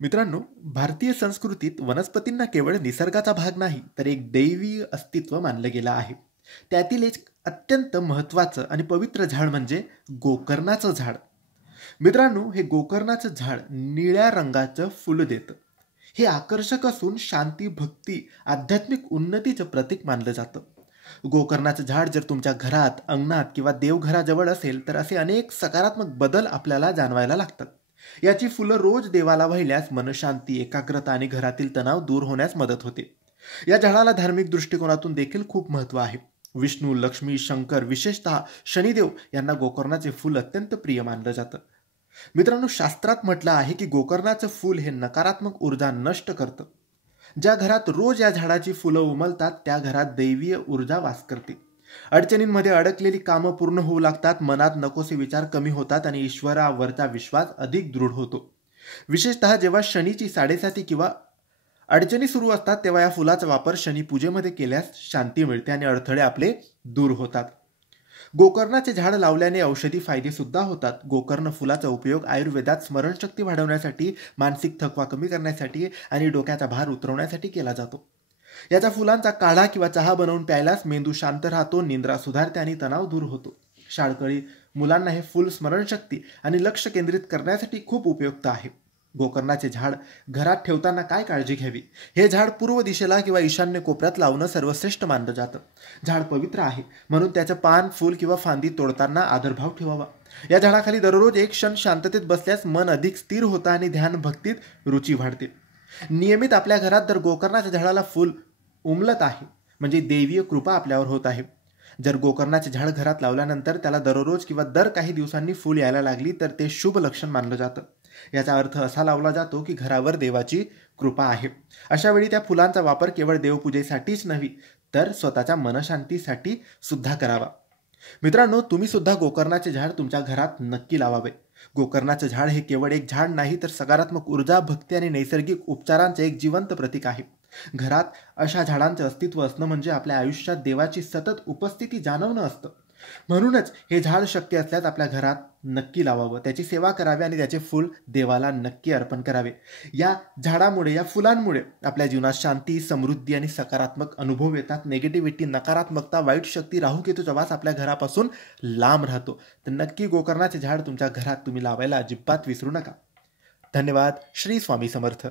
मित्रांनो, भारतीय संस्कृतीत वनस्पतींना केवळ निसर्गाचा भाग नाही, तर एक दैवी अस्तित्व मानलं गेलं आहे. त्यातील एक अत्यंत महत्त्वाचं आणि पवित्र झाड म्हणजे गोकर्णाचं झाड. मित्रांनो, हे गोकर्णाचं झाड निळ्या रंगाचं फुलं देतं. हे आकर्षक असून शांती, भक्ती, आध्यात्मिक उन्नतीचं प्रतीक मानलं जातं. गोकर्णाचं झाड जर तुमच्या घरात, अंगणात किंवा देवघराजवळ असेल, तर असे अनेक सकारात्मक बदल आपल्याला जाणवायला लागतात. याची फुलं रोज देवाला वाहिल्यास मनशांती, एकाग्रता आणि घरातील तणाव दूर होण्यास मदत होते. या झाडाला धार्मिक दृष्टिकोनातून देखील खूप महत्त्व आहे. विष्णू, लक्ष्मी, शंकर, विशेषतः शनिदेव यांना गोकर्णाचे फूल अत्यंत प्रिय मानलं जातं. मित्रांनो, शास्त्रात म्हटलं आहे की गोकर्णाचं फूल हे नकारात्मक ऊर्जा नष्ट करतं. ज्या घरात रोज या झाडाची फुलं उमलतात त्या घरात दैवीय ऊर्जा वास करते. अडचणींमध्ये अडकलेली कामं पूर्ण होऊ लागतात, मनात नकोसे विचार कमी होतात आणि ईश्वरावरचा विश्वास अधिक दृढ होतो. विशेषतः जेव्हा शनीची साडेसाती किंवा अडचणी सुरू असतात तेव्हा या फुलाचा वापर शनी पूजेमध्ये केल्यास शांती मिळते आणि अडथळे आपले दूर होतात. गोकर्णाचे झाड लावल्याने औषधी फायदे सुद्धा होतात. गोकर्ण फुलाचा उपयोग आयुर्वेदात स्मरणशक्ती वाढवण्यासाठी, मानसिक थकवा कमी करण्यासाठी आणि डोक्याचा भार उतरवण्यासाठी केला जातो. याच्या फुलांचा काढा किंवा चहा बनवून प्यायलाच मेंदू शांत राहतो, निद्रा सुधारते आणि तणाव दूर होतो. शाळकरी मुलांना हे फूल स्मरणशक्ती आणि लक्ष केंद्रित करण्यासाठी खूप उपयुक्त आहे. गोकर्णाचे झाड घरात ठेवताना काय काळजी घ्यावी? हे झाड पूर्व दिशेला किंवा ईशान्य कोपऱ्यात लावणं सर्वश्रेष्ठ मानलं जातं. झाड पवित्र आहे, म्हणून त्याचं पान, फूल किंवा फांदी तोडताना आदरभाव ठेवावा. या झाडाखाली दररोज एक क्षण शांततेत बसल्यास मन अधिक स्थिर होतं आणि ध्यान भक्तीत रुची वाढते. नियमित आपल्या घरात जर गोकर्णाच्या झाडाला फूल उमलत आहे म्हणजे देवीय कृपा आपल्यावर होत आहे. जर गोकर्णाचे झाड घरात लावल्यानंतर त्याला दररोज किंवा दर काही दिवसांनी फूल यायला लागली तर ते शुभ लक्षण मानलं जातं. याचा अर्थ असा लावला जातो की घरावर देवाची कृपा आहे. अशा वेळी त्या फुलांचा वापर केवळ देवपूजेसाठीच नव्हे तर स्वतःच्या मनशांतीसाठी सुद्धा करावा. मित्रांनो, तुम्ही सुद्धा गोकर्णाचे झाड तुमच्या घरात नक्की लावावे. गोकर्णाचं झाड हे केवळ एक झाड नाही तर सकारात्मक ऊर्जा, भक्ती आणि नैसर्गिक उपचारांचे एक जिवंत प्रतीक आहे. घरात अशा झाडांचं अस्तित्व असणं म्हणजे आपल्या आयुष्यात देवाची सतत उपस्थिती जाणवणं असतं. म्हणूनच हे झाड शक्य असल्यास आपल्या घरात नक्की लावावं, त्याची सेवा करावी आणि त्याचे फूल देवाला नक्की अर्पण करावे. या झाडामुळे, या फुलांमुळे आपल्या जीवनात शांती, समृद्धी आणि सकारात्मक अनुभव येतात. निगेटिव्हिटी, नकारात्मकता, वाईट शक्ती, राहूकेतूचा वास आपल्या घरापासून लांब राहतो. तर नक्की गोकर्णाचे झाड तुमच्या घरात तुम्ही लावायला अजिबात विसरू नका. धन्यवाद. श्री स्वामी समर्थ.